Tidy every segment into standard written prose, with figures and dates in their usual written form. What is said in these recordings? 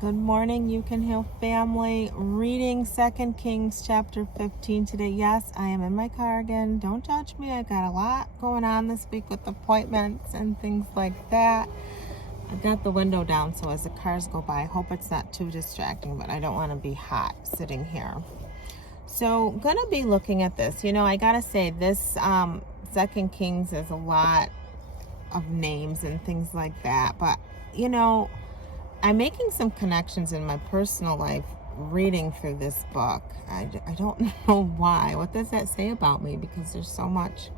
Good morning, You Can Heal family. Reading 2 Kings chapter 15 today. Yes, I am in my car again. Don't judge me. I got a lot going on this week with appointments and things like that. I got the window down so as the cars go by, I hope it's not too distracting, but I don't want to be hot sitting here. So, gonna be looking at this. I gotta say, this 2 Kings is a lot of names and things like that, but I'm making some connections in my personal life reading through this book. I don't know why. What does that say about me? Because there's so much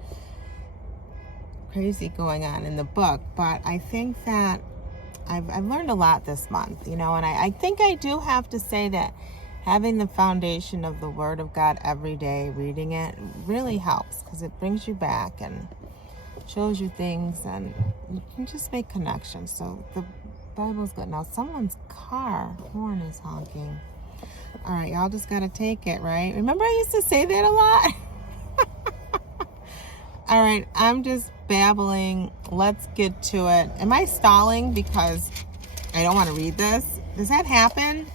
crazy going on in the book. But I think that I've learned a lot this month, and I think I do have to say that having the foundation of the Word of God every day, reading it, really helps because it brings you back and shows you things, and you can just make connections. So the Bible's good. Now someone's car horn is honking. All right, y'all just gotta take it, right? Remember I used to say that a lot? All right, I'm just babbling. Let's get to it. Am I stalling because I don't want to read this? Does that happen?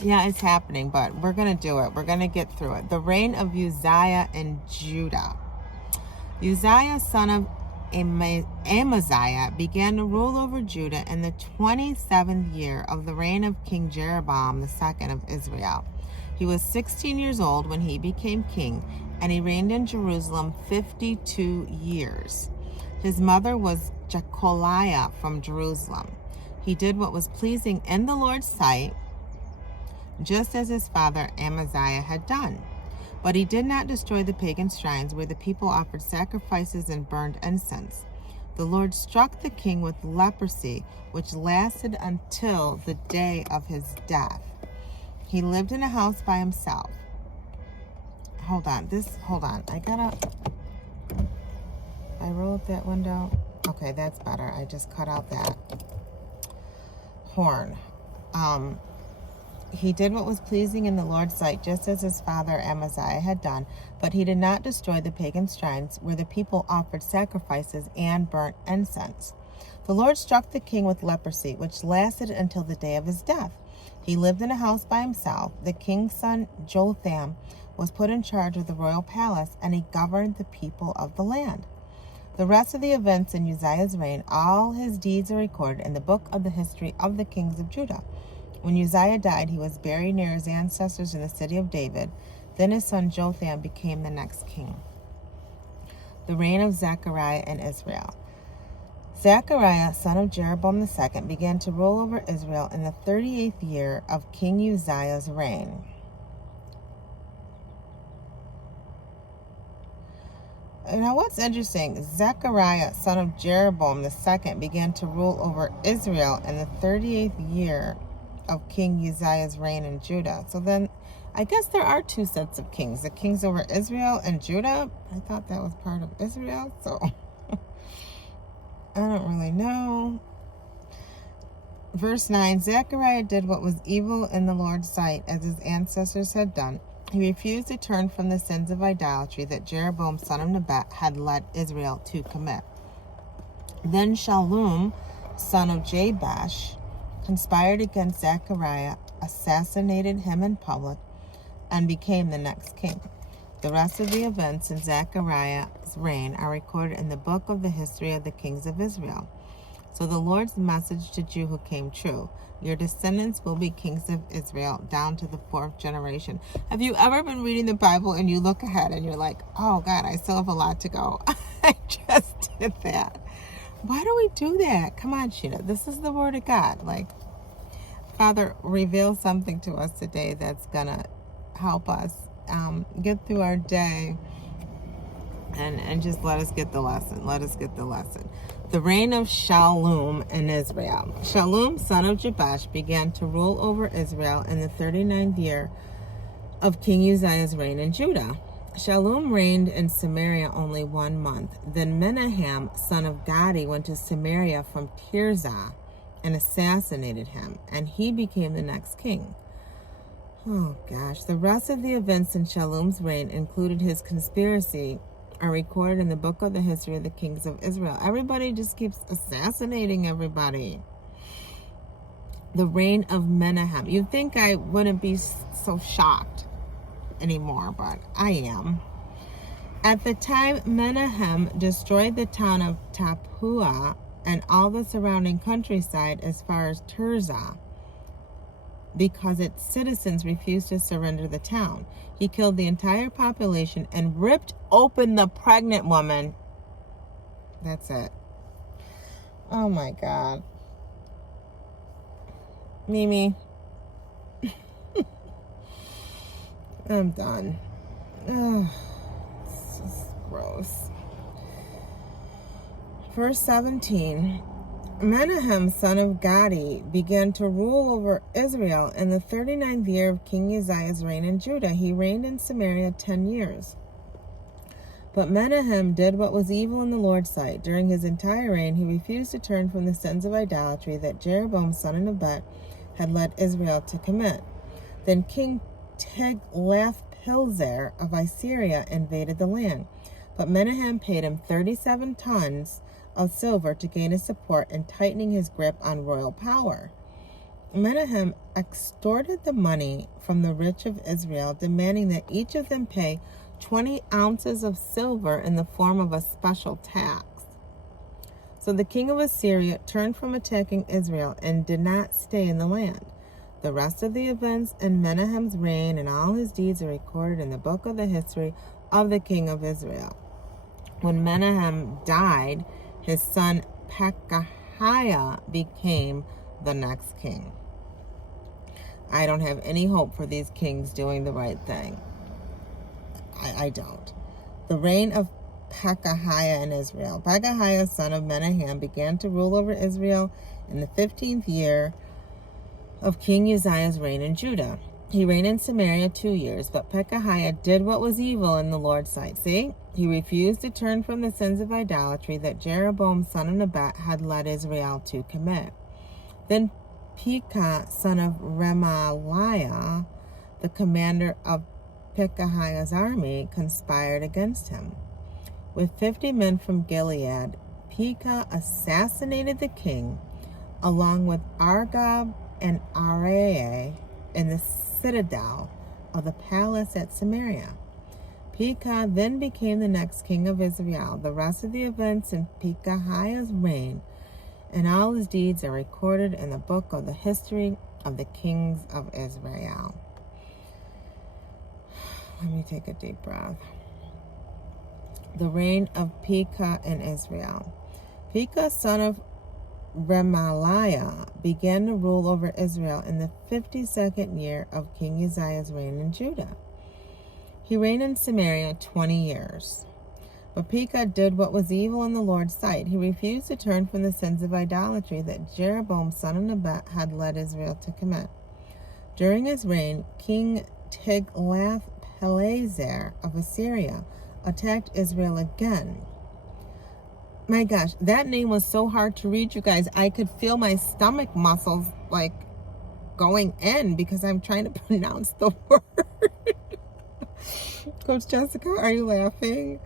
Yeah, it's happening, but we're gonna do it. We're gonna get through it. The reign of Uzziah in Judah. Uzziah, son of Amaziah, began to rule over Judah in the 27th year of the reign of King Jeroboam II of Israel. He was 16 years old when he became king, and he reigned in Jerusalem 52 years. His mother was Jecoliah from Jerusalem. He did what was pleasing in the Lord's sight, just as his father Amaziah had done. But he did not destroy the pagan shrines where the people offered sacrifices and burned incense. The Lord struck the king with leprosy, which lasted until the day of his death. He lived in a house by himself. Hold on. I roll up that window. Okay, that's better. I just cut out that horn. He did what was pleasing in the Lord's sight, just as his father Amaziah had done, but he did not destroy the pagan shrines where the people offered sacrifices and burnt incense. The Lord struck the king with leprosy, which lasted until the day of his death. He lived in a house by himself. The king's son Jotham was put in charge of the royal palace, and he governed the people of the land. The rest of the events in Uzziah's reign, all his deeds are recorded in the book of the history of the kings of Judah. When Uzziah died, he was buried near his ancestors in the city of David. Then his son Jotham became the next king. The reign of Zechariah in Israel. Zechariah, son of Jeroboam II, began to rule over Israel in the 38th year of King Uzziah's reign. Now, what's interesting, Zechariah, son of Jeroboam II, began to rule over Israel in the 38th year of King Uzziah's reign in Judah. So then, I guess there are two sets of kings. The kings over Israel and Judah. I thought that was part of Israel, so I don't really know. Verse 9, Zechariah did what was evil in the Lord's sight, as his ancestors had done. He refused to turn from the sins of idolatry that Jeroboam, son of Nebat, had led Israel to commit. Then Shallum, son of Jabesh, conspired against Zechariah, assassinated him in public, and became the next king. The rest of the events in Zechariah's reign are recorded in the book of the history of the kings of Israel. So the Lord's message to Jehu came true. Your descendants will be kings of Israel down to the 4th generation. Have you ever been reading the Bible and you look ahead and you're like, oh God, I still have a lot to go? I just did that. Why do we do that? Come on, Shena. This is the Word of God. Father, reveal something to us today that's going to help us get through our day and just let us get the lesson. Let us get the lesson. The reign of Shallum in Israel. Shallum, son of Jabesh, began to rule over Israel in the 39th year of King Uzziah's reign in Judah. Shallum reigned in Samaria only 1 month. Then Menahem, son of Gadi, went to Samaria from Tirzah and assassinated him, and he became the next king. Oh gosh, the rest of the events in Shallum's reign included his conspiracy are recorded in the book of the history of the kings of Israel. Everybody just keeps assassinating everybody. The reign of Menahem. You'd think I wouldn't be so shocked anymore, but I am. At the time, Menahem destroyed the town of Tapua and all the surrounding countryside as far as Tirzah because its citizens refused to surrender the town. He killed the entire population and ripped open the pregnant woman. That's it. Oh my God. Mimi. I'm done. Ugh, this is gross. Verse 17. Menahem, son of Gadi, began to rule over Israel in the 39th year of King Uzziah's reign in Judah. He reigned in Samaria 10 years. But Menahem did what was evil in the Lord's sight. During his entire reign, he refused to turn from the sins of idolatry that Jeroboam, son of Nebat, had led Israel to commit. Then King Tiglath-Pileser of Assyria invaded the land. But Menahem paid him 37 tons of silver to gain his support and tightening his grip on royal power. Menahem extorted the money from the rich of Israel, demanding that each of them pay 20 ounces of silver in the form of a special tax. So the king of Assyria turned from attacking Israel and did not stay in the land. The rest of the events in Menahem's reign and all his deeds are recorded in the book of the history of the king of Israel. When Menahem died, his son Pekahiah became the next king. I don't have any hope for these kings doing the right thing. I don't. The reign of Pekahiah in Israel. Pekahiah, son of Menahem, began to rule over Israel in the 15th year of King Uzziah's reign in Judah. He reigned in Samaria 2 years, but Pekahiah did what was evil in the Lord's sight. See? He refused to turn from the sins of idolatry that Jeroboam, son of Nebat, had led Israel to commit. Then Pekah, son of Remaliah, the commander of Pekahiah's army, conspired against him. With 50 men from Gilead, Pekah assassinated the king, along with Argob and Arieh, in the citadel of the palace at Samaria. Pekah then became the next king of Israel. The rest of the events in Pekahiah's reign and all his deeds are recorded in the book of the history of the kings of Israel. Let me take a deep breath. The reign of Pekah in Israel. Pekah, son of Remaliah, began to rule over Israel in the 52nd year of King Uzziah's reign in Judah. He reigned in Samaria 20 years. But Pekah did what was evil in the Lord's sight. He refused to turn from the sins of idolatry that Jeroboam, son of Nebat, had led Israel to commit. During his reign, King Tiglath-Pileser of Assyria attacked Israel again. My gosh, that name was so hard to read, you guys. I could feel my stomach muscles like going in because I'm trying to pronounce the word. Coach Jessica, are you laughing?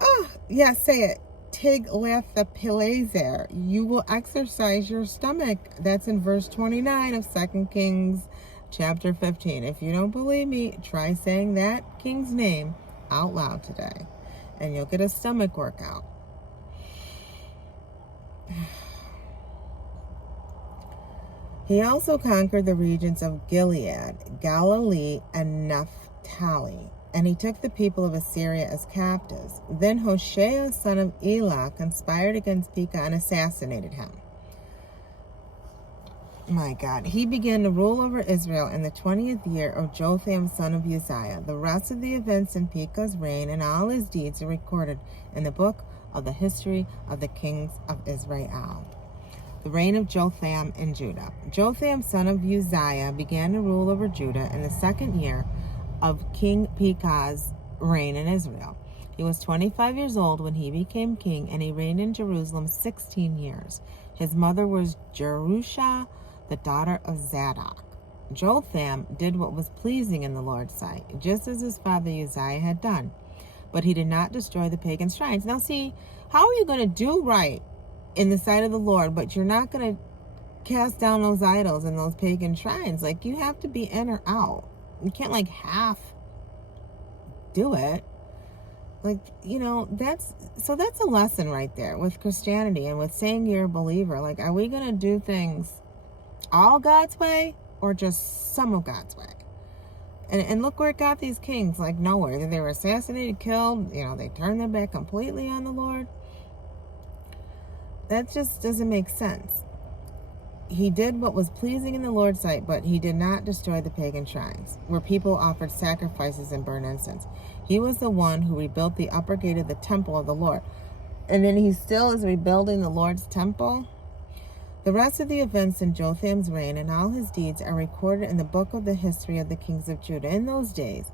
Oh, yeah, say it. Tiglath-Pileser. You will exercise your stomach. That's in verse 29 of 2 Kings chapter 15. If you don't believe me, try saying that king's name out loud today, and you'll get a stomach workout. He also conquered the regions of Gilead, Galilee, and Naphtali, and he took the people of Assyria as captives. Then Hoshea, son of Elah, conspired against Pekah and assassinated him. My God. He began to rule over Israel in the 20th year of Jotham, son of Uzziah. The rest of the events in Pekah's reign and all his deeds are recorded in the book of the history of the kings of Israel. The reign of Jotham in Judah. Jotham, son of Uzziah, began to rule over Judah in the 2nd year of King Pekah's reign in Israel. He was 25 years old when he became king, and he reigned in Jerusalem 16 years. His mother was Jerusha, the daughter of Zadok. Jotham did what was pleasing in the Lord's sight, just as his father Uzziah had done. But he did not destroy the pagan shrines. Now see, how are you going to do right in the sight of the Lord, but you're not going to cast down those idols and those pagan shrines. Like, you have to be in or out. You can't like half do it. Like, you know, that's a lesson right there with Christianity and with saying you're a believer. Like, are we going to do things all God's way or just some of God's way? And look where it got these kings, like nowhere. They were assassinated, killed, you know, they turned their back completely on the Lord. That just doesn't make sense. He did what was pleasing in the Lord's sight, but he did not destroy the pagan shrines, where people offered sacrifices and burned incense. He was the one who rebuilt the upper gate of the temple of the Lord. And then he still is rebuilding the Lord's temple. The rest of the events in Jotham's reign and all his deeds are recorded in the book of the history of the kings of Judah. In those days,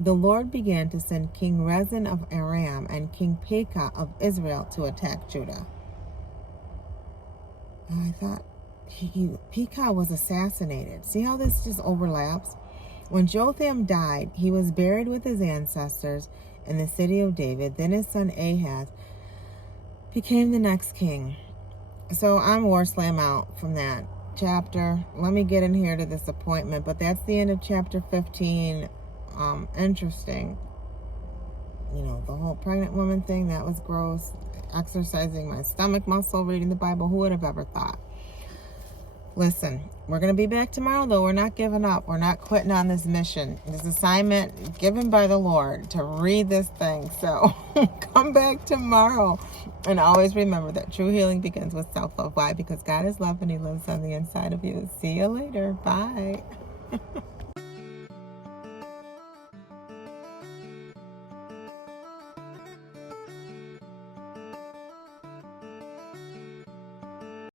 the Lord began to send King Rezin of Aram and King Pekah of Israel to attack Judah. I thought Pekah was assassinated. See how this just overlaps? When Jotham died, he was buried with his ancestors in the city of David. Then his son Ahaz became the next king. So I'm war slam out from that chapter. Let me get in here to this appointment, but that's the end of chapter 15. Interesting. You know, the whole pregnant woman thing, that was gross. Exercising my stomach muscle, reading the Bible, who would have ever thought? Listen, we're going to be back tomorrow, though. We're not giving up. We're not quitting on this mission, this assignment given by the Lord to read this thing. So come back tomorrow. And always remember that true healing begins with self-love. Why? Because God is love and he lives on the inside of you. See you later. Bye.